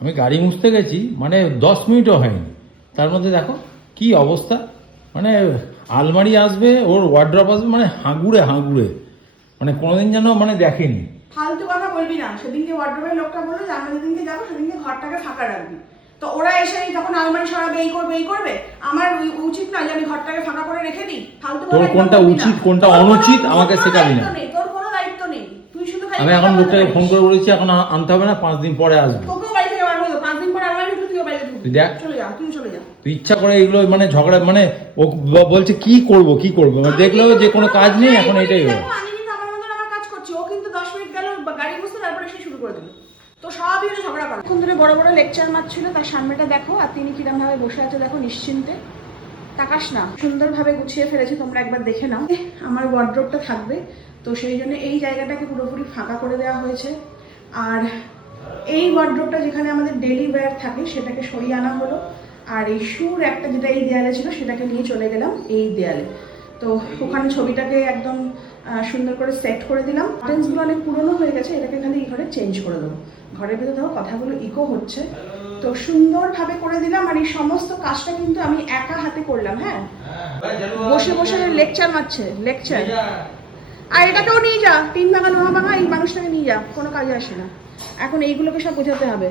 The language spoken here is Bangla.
আমি গাড়ি মুছতে গেছি, মানে 10 মিনিটও হয়নি, তার মধ্যে দেখো কি অবস্থা। মানে আলমারি আসবে, ওর ওয়ার্ড্রপ আসবে, মানে হাঁগুড়ে হাঁগুড়ে, মানে কোনোদিন যেন মানে দেখেনি। ফালতু কথা বলবি না। সেদিনকে ওয়ার্ড্রপের লোকটা বললো যে আমরা যেদিনকে যাবো সেদিনকে ঘরটাকে ফাঁকা রাখবি। তো ওরা এসে তখন আলমারি সরাবে, এই করবে এই করবে। আমার উচিত না যে আমি ঘরটাকে ফাঁকা করে রেখে দিই? ফালতু তোর কথা কোনটা উচিত কোনটা অনুচিত আমাকে শেখাবি না। তোর কোনো দায়িত্ব নেই, তুই শুধু আমি এখন লোকটাকে ফোন করে বলেছি এখন আনতে হবে না, 5 দিন পরে আসবে। তোকেও বাড়ি থেকে বার করে দেবো। 5 দিন পরে আলমারি ঢুকবি, তুইও বাইরে ঢুকবি। তুই দেখ, চলে যা, তুই চলে যা। তুই ইচ্ছা করে এগুলো মানে ঝগড়া, মানে ও বলছে কি করব কি করব, দেখলো যে কোনো কাজ নেই, এখন এটাই হলো। আমি কিন্তু আমার মতন আমার কাজ করছি, ও কিন্তু 10 মিনিট গেল গাড়ি বসতে, তারপরে সে শুরু করে দিল। তো সবই হলো ঝগড়া করা। এখন ধরে বড় বড় লেকচার মারছিল, তার সামনেটা দেখো আর তিনি কিরম ভাবে বসে আছে দেখো, নিশ্চিন্তে। তাকাস না, সুন্দরভাবে গুছিয়ে ফেলেছি, তোমরা একবার দেখে নাও। আমার ওয়ার্ড্রপটা থাকবে, তো সেই জন্য এই জায়গাটাকে পুরোপুরি ফাঁকা করে দেওয়া হয়েছে। আর এই ওয়ার্ড্রপটা যেখানে আমাদের ডেলি ওয়্যার থাকে সেটাকে সরিয়ে আনা হলো। আর এই শুর একটা যেটা এই দেয়ালে ছিল সেটাকে নিয়ে চলে গেলাম এই দেয়ালে। তো ওখানে ছবিটাকে একদম সুন্দর করে সেট করে দিলাম। বাটনসগুলো অনেক পুরনো হয়ে গেছে, এটাকে খালি এই ঘরে চেঞ্জ করে দেবো। ঘরের ভেতরে দেখো কথাগুলো ইকো হচ্ছে, তো সুন্দরভাবে করে দিলাম। আর এই সমস্ত কাজটা কিন্তু আমি একা হাতে করলাম। হ্যাঁ, বসে বসে লেকচার মারছে, লেকচার। আর এটাকেও নিয়ে যা, 3 ভাঙা লোহা ভাঙা, এই মানুষটাকে নিয়ে যা, কোনো কাজে আসে না। এখন এইগুলোকে সব বোঝাতে হবে।